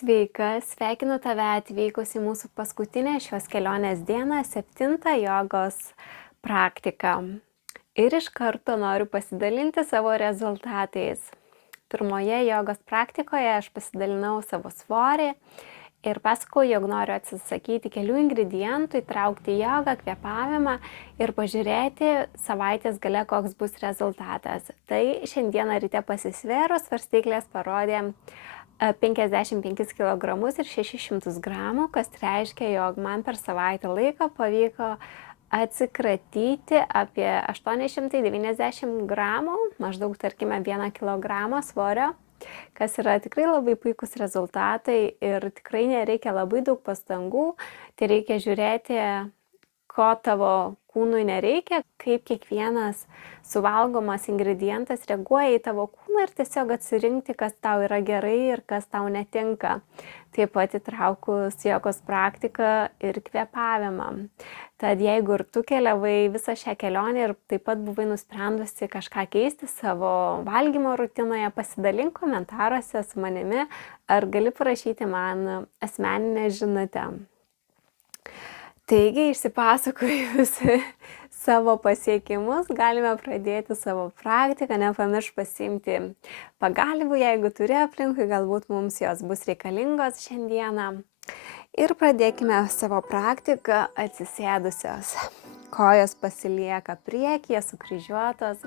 Sveika, sveikinu tave atvykus į mūsų paskutinę šios kelionės dieną, 7 jogos praktiką. Ir iš karto noriu pasidalinti savo rezultatais. Pirmoje jogos praktikoje aš pasidalinau savo svorį ir pasakau, jog noriu atsisakyti kelių ingredientų, įtraukti jogą, kvėpavimą ir pažiūrėti savaitės gale, koks bus rezultatas. Tai šiandieną ryte pasisvėrus svarstyklės parodė 55 kg ir 600 gramų, kas reiškia, jog man per savaitę laiko pavyko atsikratyti apie 890 gramų, maždaug, tarkime, 1 kg svorio, kas yra tikrai labai puikus rezultatai ir tikrai nereikia labai daug pastangų, tai reikia žiūrėti, ko tavo kūnui nereikia, kaip kiekvienas suvalgomas ingredientas reaguoja į tavo kūną ir tiesiog atsirinkti, kas tau yra gerai ir kas tau netinka. Taip pat įtraukus jogos praktiką ir kvėpavimą. Tad jeigu ir tu keliavai visą šią kelionę ir taip pat buvai nusprendusi kažką keisti savo valgymo rutinoje, pasidalink komentaruose su manimi ar gali parašyti man asmeninę žinutę. Taigi, išsipasakojus savo pasiekimus, galime pradėti savo praktiką, nepamiršk pasiimti pagalvių, jeigu turi aplinkui, galbūt mums jos bus reikalingos šiandieną. Ir pradėkime savo praktiką atsisėdusios. Kojos pasilieka priekyje, sukryžiuotos.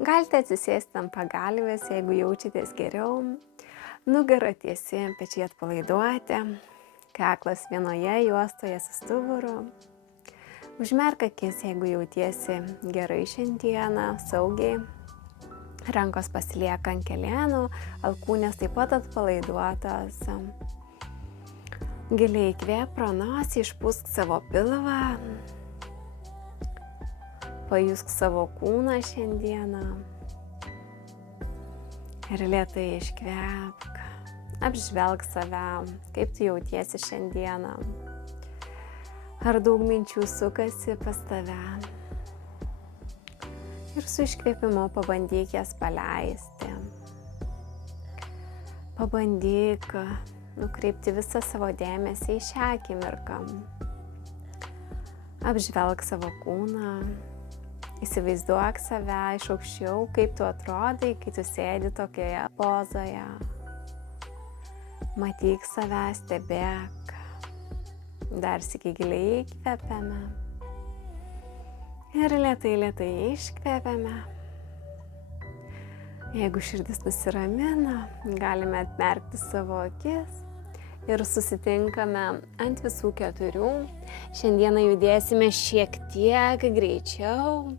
Galite atsisėsti ant pagalvės, jeigu jaučiatės geriau. Nugara tiesi, pečiai atpalaiduoti. Kaklas vienoje juostoje su stuburu. Užmerk akis, jeigu jautiesi gerai šiandieną, saugiai. Rankos pasilieka ant kelienų, alkūnės taip pat atpalaiduotos. Giliai įkvėp pro nosį, išpūsk savo pilvą. Pajusk savo kūną šiandieną. Ir lėtai iškvėpk. Apžvelk save, kaip tu jautiesi šiandieną. Ar daug minčių sukasi pas tave. Ir su iškvėpimu pabandyk jas paleisti. Pabandyk nukreipti visą savo dėmesį į šią akimirką. Apžvelk savo kūną. Įsivaizduok save iš aukščiau, kaip tu atrodai, kai tu sėdi tokioje pozoje. Matyk save, stebėk. Dar sykį giliai įkvepiame. Ir lėtai iškvepiame. Jeigu širdis nusiramina, galime atmerkti savo akis ir susitinkame ant visų 4. Šiandieną judėsime šiek tiek greičiau.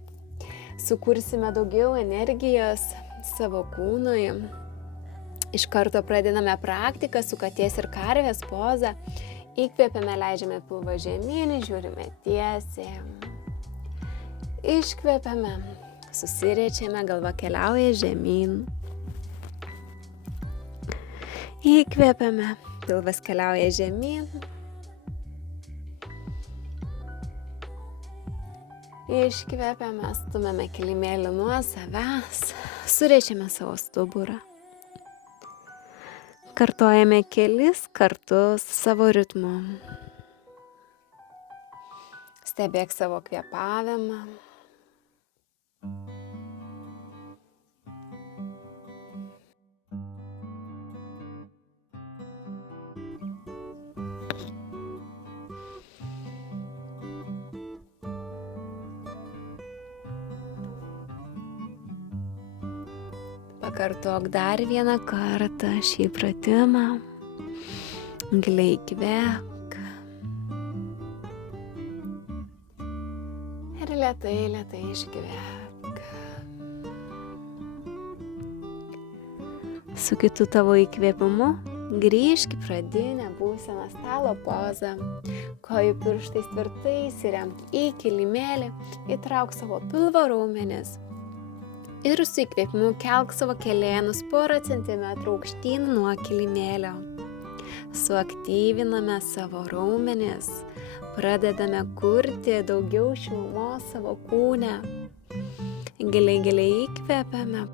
Sukursime daugiau energijos savo kūnui. Iš karto pradedame praktiką su katės ir karvės poza. Įkvėpiame, leidžiame pilvą žemyn, žiūrime tiesiai. Iškvėpiame, susiriečiame, galva keliauja žemyn. Įkvėpiame, pilvas keliauja žemyn. Iškvėpiame, stumiame kilimėlį nuo savęs, suriečiame savo stuburą. Kartojame kelis kartus savo ritmu. Stebėk savo kvėpavimą. Pakartok dar vieną kartą šį pratimą. Giliai įkvėpk. Ir lėtai iškvėpk. Su kitu tavo įkvėpimu grįžk į pradinę būseną stalo pozą. Kojų pirštais tvirtai įsiremk į kilimėlį, įtrauk savo pilvo raumenis. Ir su įkvėpimu kelk savo kelėnus porą centimetrų aukštyn nuo kilimėlio. Suaktyviname savo raumenis, pradedame kurti daugiau šilumos savo kūne. Giliai įkvėpiame,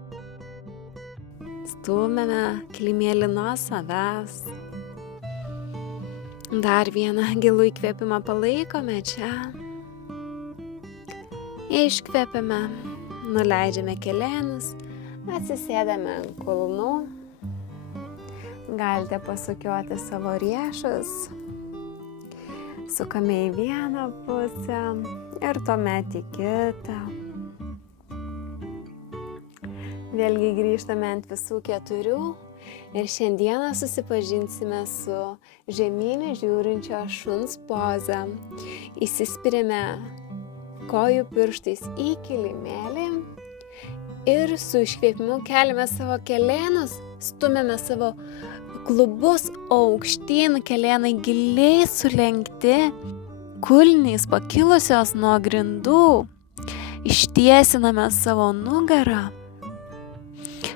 stumiame kilimėlį nuo savęs. Dar vieną gilų įkvėpimą palaikome čia. Iškvėpiame, nuleidžiame kelenus, atsisėdame ant kulnų. Galite pasukioti savo riešus. Sukame į vieną pusę ir tuomet į kitą. Vėlgi grįžtame ant visų 4 ir šiandieną susipažinsime su žemyn žiūrinčio šuns poza. Įsispiriame kojų pirštais į kilimėlį ir su iškvėpimu keliame savo kelenus, stumiame savo klubus aukštyn, kelenai giliai sulenkti, kulnys pakilusios nuo grindų, ištiesiname savo nugarą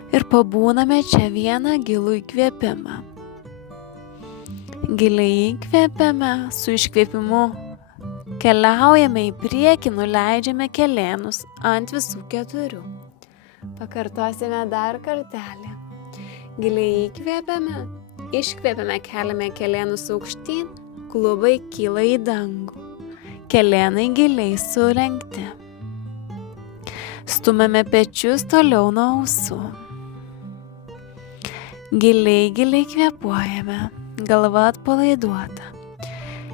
ir pabūname čia vieną gilų įkvėpimą. Giliai įkvėpiame, su iškvėpimu keliaujame į priekį, nuleidžiame kelenus ant visų 4. Pakartosime dar kartelį. Giliai įkvėpiame, iškvėpiame, keliame kelenus aukštyn, klubai kyla į dangų, kelenai giliai sulenkti. Stumiame pečius toliau nuo ausų. Giliai kvėpuojame, galva atpalaiduota.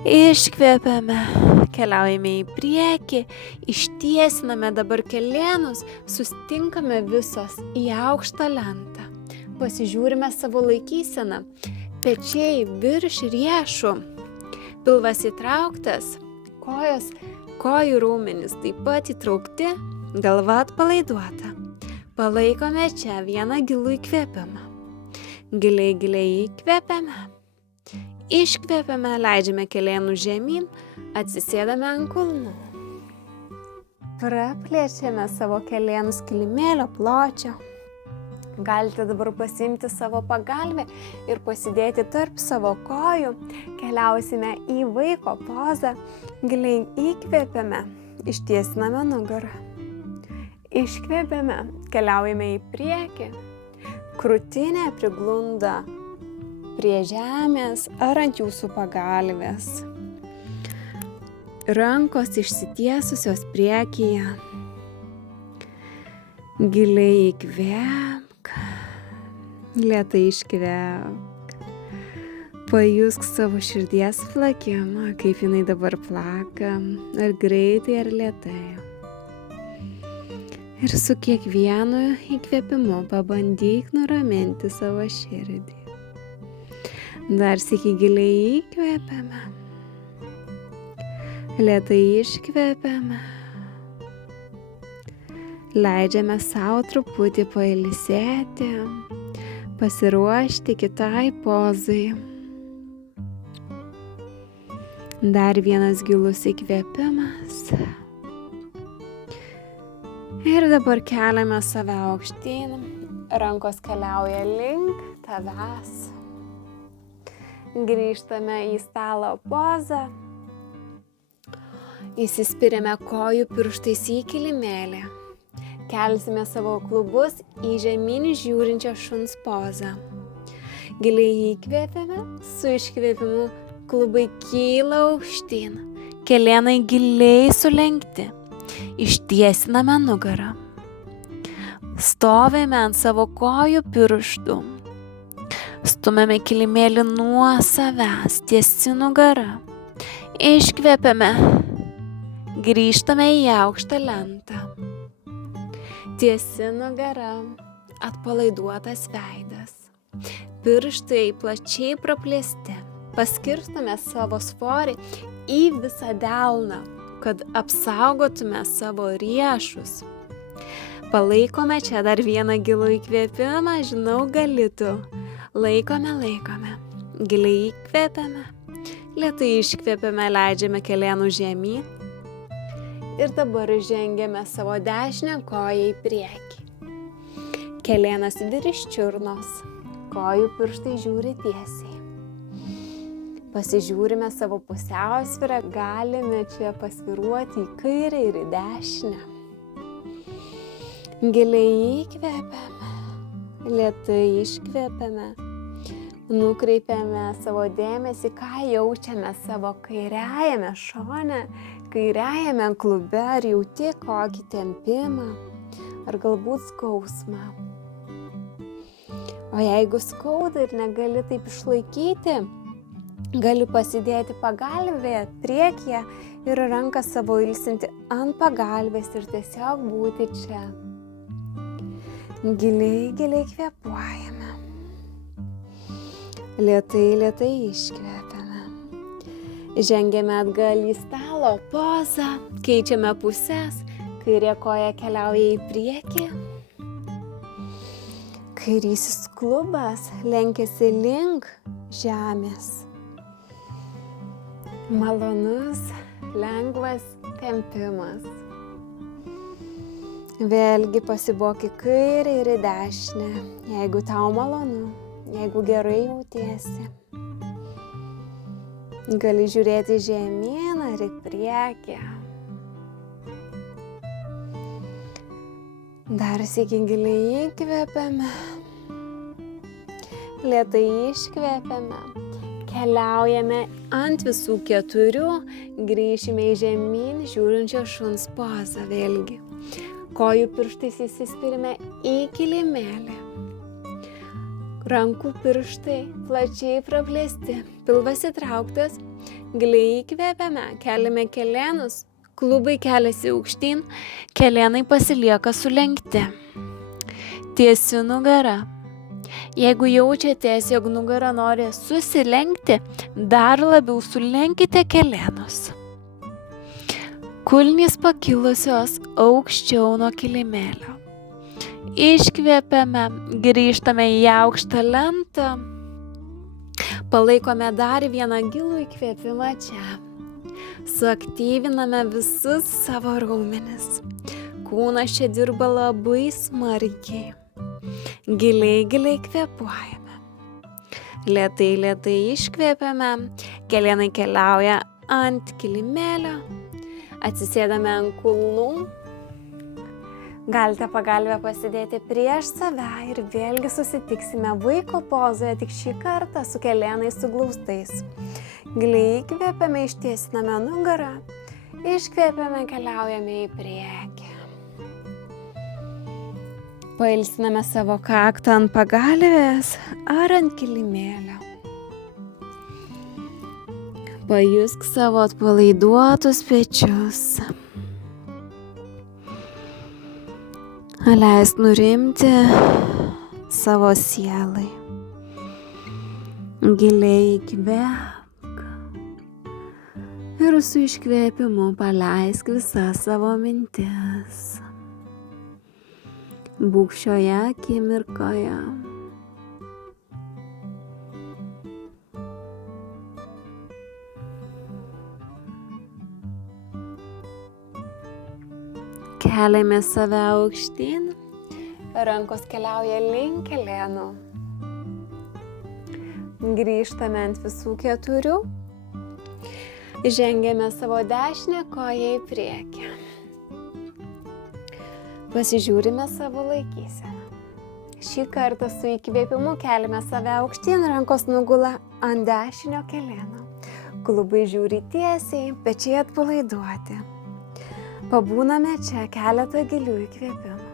Iškvėpiame, keliaujame į priekį, ištiesiname dabar kelenus, sustinkame visos į aukštą lentą. Pasižiūrime savo laikyseną, pečiai virš riešų, pilvas įtrauktas, kojų raumenys taip pat įtraukti, galva atpalaiduota. Palaikome čia vieną gilų įkvėpimą. Giliai įkvėpiame, iškvėpiame, leidžiame kelenų žemyn, atsisėdame ant kulnų. Praplėčiame savo kelenus kilimėlio pločio. Galite dabar pasiimti savo pagalvę ir pasidėti tarp savo kojų. Keliausime į vaiko pozą. Giliai įkvėpiame, ištiesiname nugarą. Iškvėpiame, keliaujame į priekį. Krūtinė priglunda prie žemės ar ant jūsų pagalvės. Rankos išsitiesusios priekyje. Giliai įkvėpk, lėtai iškvėpk. Pajusk savo širdies plakimą, kaip jinai dabar plaka, ar greitai, ar lėtai. Ir su kiekvienu įkvėpimu pabandyk nuraminti savo širdį. Dar sykį giliai įkvėpiame, lėtai iškvėpiame. Leidžiame savo truputį pailsėti, pasiruošti kitai pozai. Dar vienas gilus įkvėpimas. Ir dabar keliame save aukštyn, rankos keliauja link tavęs. Grįžtame į stalo pozą. Įsispiriame kojų pirštais į kilimėlį. Kelsime savo klubus į žemyn žiūrinčią šuns pozą. Giliai įkvėpiame, su iškvėpimu klubai kyla aukštyn, kelenai giliai sulenkti. Ištiesiname nugarą. Stovime ant savo kojų pirštų. Stumiame kilimėlį nuo savęs, tiesi nugara. Iškvėpiame. Grįžtame į aukštą lentą. Tiesi nugara, atpalaiduotas veidas. Pirštai plačiai praplėsti. Paskirstome savo svorį į visą delną, kad apsaugotume savo riešus. Palaikome čia dar vieną gilų įkvėpimą, žinau gali tu. Laikome. Giliai įkvėpiame, lėtai iškvėpiame, leidžiame kelenų žemyn. Ir dabar žengiame savo dešinę koją į priekį. Kelenas virš čiurnos, kojų pirštai žiūri tiesiai. Pasižiūrime savo pusiausvyrą, galime čia pasviruoti į kairę ir į dešinę. Giliai įkvėpiame, lėtai iškvėpiame, Nukreipiame savo dėmesį, ką jaučiame savo kairiajame šone, kairiajame klube, ar jauti kokį tempimą, ar galbūt skausmą. O jeigu skauda ir negali taip išlaikyti, gali pasidėti pagalvėje priekyje ir ranką savo ilsinti ant pagalvės ir tiesiog būti čia. Giliai, giliai kvėpuojame. Lėtai, lėtai iškvėpiame. Žengiame atgal į stalo pozą, keičiame puses, kairė koja keliauja į priekį. Kairysis klubas lenkiasi link žemės. Malonus, lengvas tempimas. Vėlgi pasiboki kairę ir į dešinę, jeigu tau malonu, jeigu gerai jautiesi. Gali žiūrėti žemyn ar į priekį. Dar sykį giliai įkvepiame. Lėtai iškvepiame. Keliaujame ant visų 4, grįšime į žemyn žiūrinčio šuns pozą vėlgi. Kojų pirštais įsispirime į kilimėlį. Rankų pirštai plačiai praplėsti, pilvas įtrauktas, giliai įkvepiame, keliame kelėnus, klubai keliasi aukštyn, kelėnai pasilieka sulenkti. Tiesi nugara. Jeigu jaučiatės, jog nugara nori susilenkti, dar labiau sulenkite kelėnus. Kulnys pakilusios aukščiau nuo kilimėlio. Iškvepiame, grįžtame į aukštą lentą. Palaikome dar vieną gilų įkvėpimą čia. Suaktyviname visus savo raumenis. Kūnas čia dirba labai smarkiai. Giliai, giliai kvėpuojame. Lėtai, lėtai iškvėpiame. Kelėnai keliauja ant kilimėlio. Atsisėdame ant kulnų. Galite pagalvę pasidėti prieš save ir vėlgi susitiksime vaiko pozoje, tik šį kartą su kelėnais suglaustais. Giliai įkvėpiame, ištiesiname nugarą. Iškvėpiame, keliaujame į priekį. Pailsiname savo kaktą ant pagalvės ar ant kilimėlio. Pajusk savo atpalaiduotus pečius. Leisk nurimti savo sielai. Giliai įkvėpk ir su iškvėpimu paleisk visas savo mintis. Būk šioje akimirkoje. Keliame save aukštyn, rankos keliauja link kelėnų. Grįžtame ant visų 4. Žengiame savo dešinę koją į priekį. Pasižiūrime savo laikyseną. Šį kartą su įkvėpimu keliame save aukštyn, rankos nugula ant dešinio kelėno. Klubai žiūri tiesiai, pečiai atpalaiduoti. Pabūname čia keletą gilių įkvėpimų.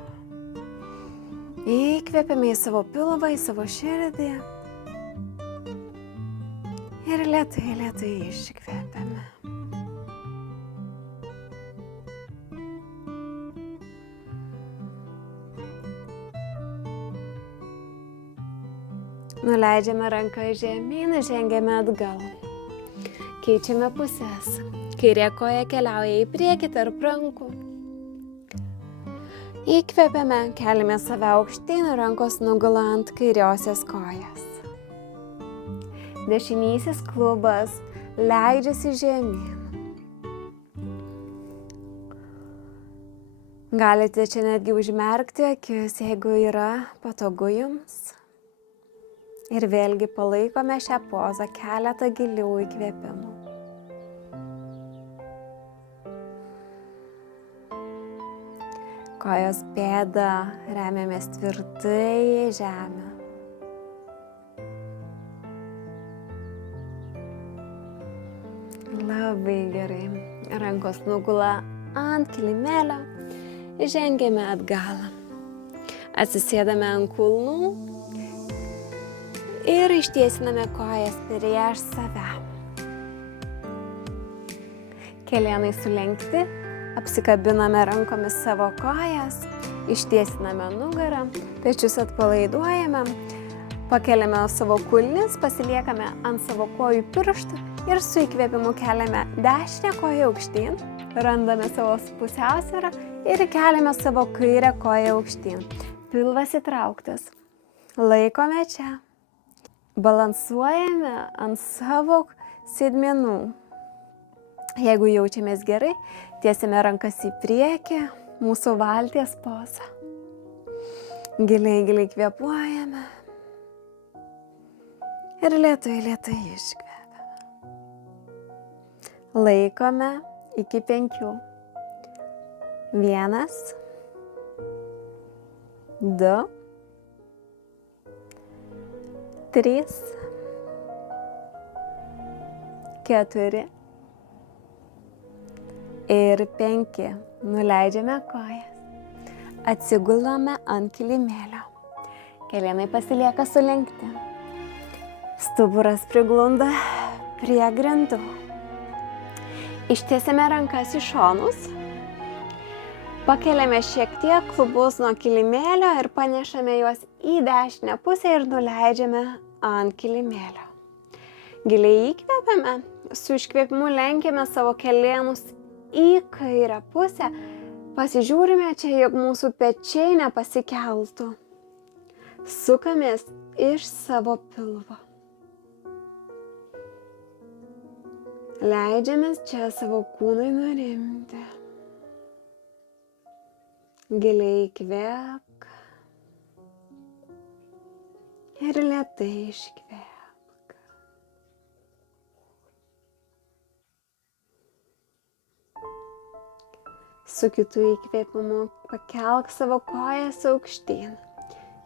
Įkvėpiame į savo pilvą, į savo širdį. Ir lėtai, lėtai iškvėpiame. Nuleidžiame ranką žemyn, žengiame atgal. Keičiame puses. Kairė koja keliauja į priekį tarp rankų. Įkvepiame, keliame save aukštyn, rankos nugula ant kairiosios kojas. Dešinysis klubas leidžiasi žemyn. Galite čia netgi užmerkti akis, jeigu yra patogu jums. Ir vėlgi palaikome šią pozą keletą gilių įkvėpimų. Kojos pėda remiamės tvirtai į žemę. Labai gerai. Rankos nugula ant kilimėlio. Žengiame atgal. Atsisėdame ant kulnų ir ištiesiname kojas prieš save. Kelienai sulenkti, apsikabiname rankomis savo kojas, ištiesiname nugarą, pečius atpalaiduojame, pakeliame savo kulnis, pasiliekame ant savo kojų pirštų ir su įkvėpimu keliame dešinę koją aukštyn, randame savo pusiausvyrą ir keliame savo kairę koją aukštyn. Pilvas įtrauktas. Laikome čia. Balansuojame ant savo sėdmenų. Jeigu jaučiamės gerai, tiesiame rankas į priekį, mūsų valties pozą. Giliai kvėpuojame. Ir lėtai iškvepiame. Laikome iki 5. 1, 2, 3, 4 ir 5. Nuleidžiame kojas. Atsigulame ant kilimėlio. Kelienai pasilieka sulenkti. Stuburas priglunda prie grindų. Ištiesiame rankas į šonus. Pakeliame šiek tiek klubus nuo kilimėlio ir panešame juos į dešinę pusę ir nuleidžiame ant kilimėlio. Giliai įkvepiame, su iškvėpimu lenkiame savo kelienus į kairę pusę. Pasižiūrime čia, jog mūsų pečiai nepasikeltų. Sukamės iš savo pilvo. Leidžiamės čia savo kūnui nurimti. Giliai įkvėpk ir lėtai iškvėpk. Su kitu įkvėpimu pakelk savo kojas aukštyn.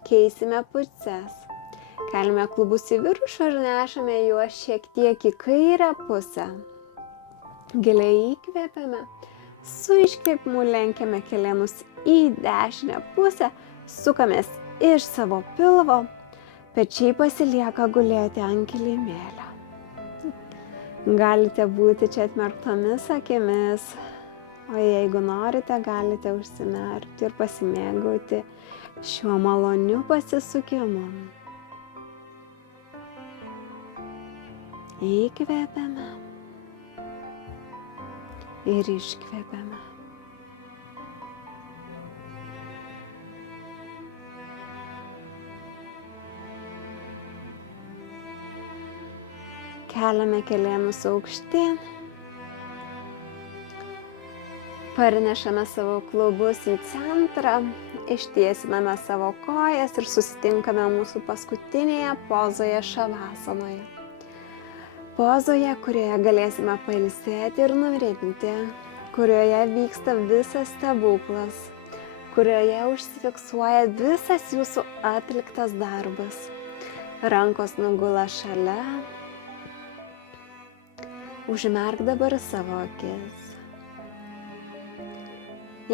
Keisime puses. Keliame klubus į viršų ir nešame juos šiek tiek į kairę pusę. Giliai įkvėpiame. Su iškvėpimu lenkiame kelienus į dešinę pusę, sukamės iš savo pilvo, pečiai pasilieka gulėti ant kilimėlio. Galite būti čia atmerktomis akimis, o jeigu norite, galite užsimerkti ir pasimėgauti šiuo maloniu pasisukimu. Įkvėpiame ir iškvėpiame. Keliame kelienus aukštyn. Parnešame savo klubus į centrą, ištiesiname savo kojas ir susitinkame mūsų paskutinėje pozoje šavasanoje. Pozoje, kurioje galėsime pailsėti ir nurimti, kurioje vyksta visas stebuklas, kurioje užsifiksuoja visas jūsų atliktas darbas. Rankos nugula šalia. Užmerk dabar savo akis.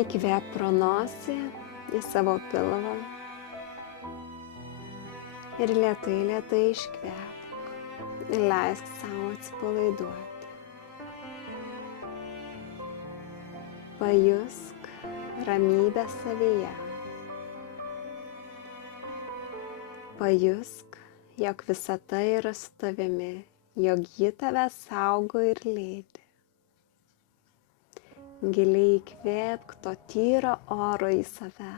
Įkvėp pro nosį į savo pilvą ir lėtai iškvėp. Leisk savo atsipalaiduoti. Pajusk ramybę savyje. Pajusk, jog visata yra su tavimi, jog ji tave saugo ir lydi. Giliai įkvėpk to tyro oro į save.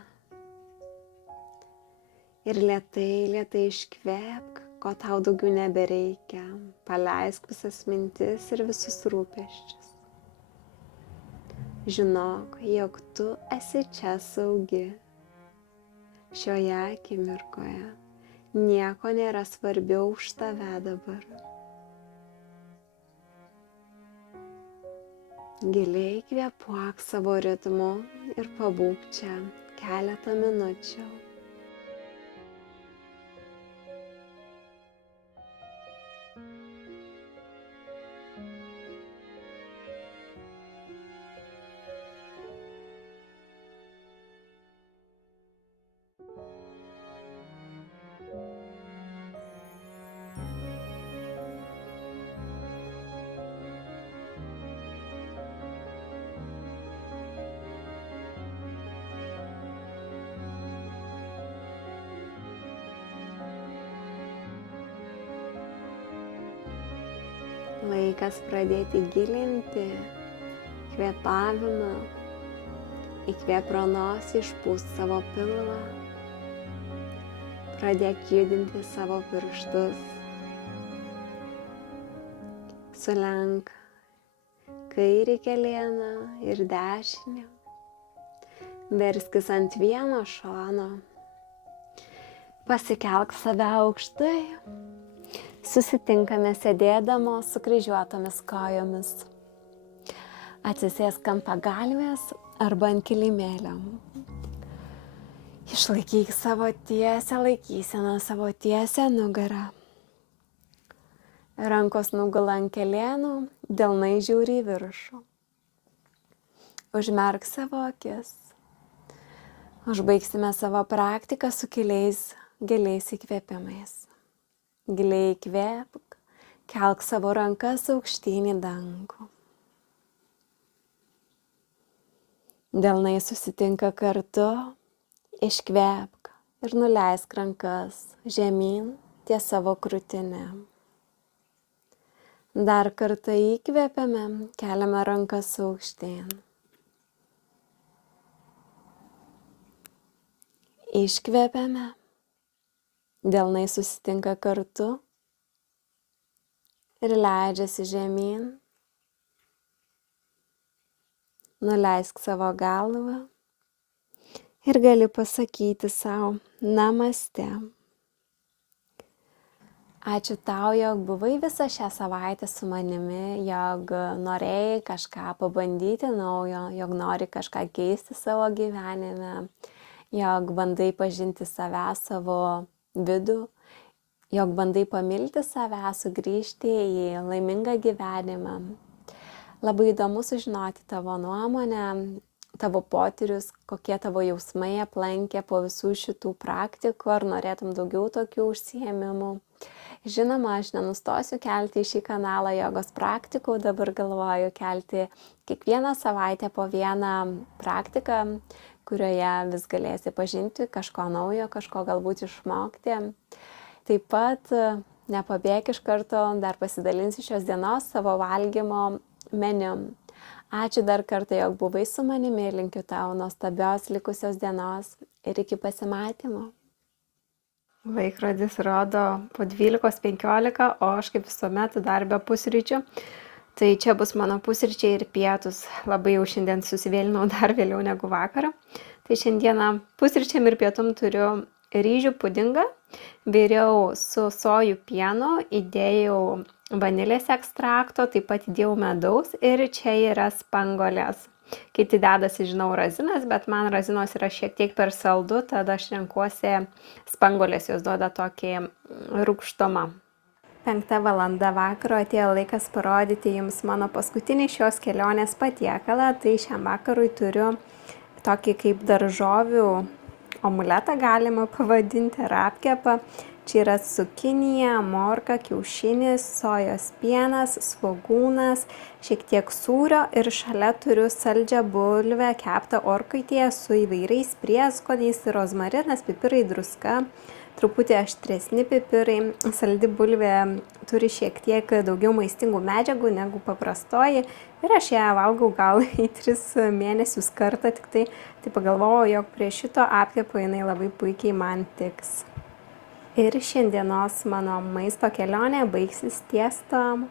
Ir lėtai iškvėpk, ko tau daugiau nebereikia. Paleisk visas mintis ir visus rūpesčius. Žinok, jog tu esi čia saugi. Šioje akimirkoje nieko nėra svarbiau už tave dabar. Giliai kvėpuok savo ritmu ir pabūk čia keletą minučių. Laikas pradėti gilinti kvėpavimą. Įkvėp pro nosį, išpūsk savo pilvą. Pradėk judinti savo pirštus. Sulenk kairį kelėną ir dešinį. Verskis ant vieno šono. Pasikelk save aukštai. Susitinkame sėdėdamos sukryžiuotomis kojomis. Atsisėsk ant pagalvės arba ant kilimėlio. Išlaikyk savo tiesę laikyseną, savo tiesę nugarą. Rankos nugula ant kelėnų, delnai žiūri į viršų. Užmerk savo akis. Užbaigsime savo praktiką su giliais įkvėpimais. Giliai įkvėpk, kelk savo rankas aukštyn į dangų. Delnai susitinka kartu, iškvėpk ir nuleisk rankas žemyn ties savo krūtinę. Dar kartą įkvėpiame, keliame rankas aukštyn. Iškvėpiame, delnai susitinka kartu ir leidžiasi žemyn. Nuleisk savo galvą ir gali pasakyti sau namaste. Ačiū tau, jog buvai visą šią savaitę su manimi, jog norėjai kažką pabandyti naujo, jog nori kažką keisti savo gyvenime, jog bandai pažinti save, savo vidų, jog bandai pamilti save, sugrįžti į laimingą gyvenimą. Labai įdomu sužinoti tavo nuomonę, tavo potyrius, kokie tavo jausmai aplankė po visų šitų praktikų, ar norėtum daugiau tokių užsiėmimų. Žinoma, aš nenustosiu kelti į šį kanalą jogos praktikų, dabar galvoju kelti kiekvieną savaitę po vieną praktiką, kurioje vis galėsi pažinti kažko naujo, kažko galbūt išmokti. Taip pat nepabėk iš karto, dar pasidalinsiu šios dienos savo valgymo meniu. Ačiū dar kartą, jog buvai su manimi, linkiu tau nuostabios likusios dienos ir iki pasimatymo. Laikrodis rodo po 12:15, o aš kaip visuomet dar be pusryčių. Tai čia bus mano pusryčiai ir pietus. Labai jau šiandien susivėlinau dar vėliau negu vakarą. Tai šiandieną pusryčiam ir pietum turiu ryžių pudingą. Viriau su sojų pienu, įdėjau vanilės ekstrakto, taip pat įdėjau medaus ir čia yra spanguolės. Kiti dedasi, žinau, razinas, bet man razinos yra šiek tiek per saldu, tada aš renkuosi spanguolės, jos duoda tokį rūgštumą. 5 valanda vakaro atėjo laikas parodyti jums mano paskutinį šios kelionės patiekalą. Tai šiam vakarui turiu tokį kaip daržovių omuletą, galima pavadinti, ar apkepą. Čia yra cukinija, morka, kiaušinis, sojos pienas, svogūnas, šiek tiek sūrio ir šalia turiu saldžią bulvę keptą orkaitėje su įvairiais prieskoniais, rozmarinas, pipirai, druska, truputį aštresni pipirai. Saldi bulvė turi šiek tiek daugiau maistingų medžiagų negu paprastoji ir aš ją valgau gal į 3 mėnesius kartą, tik tai pagalvojau, jog prie šito apkepo jinai labai puikiai man tiks. Ir šiandienos mano maisto kelionė baigsis ties tuom.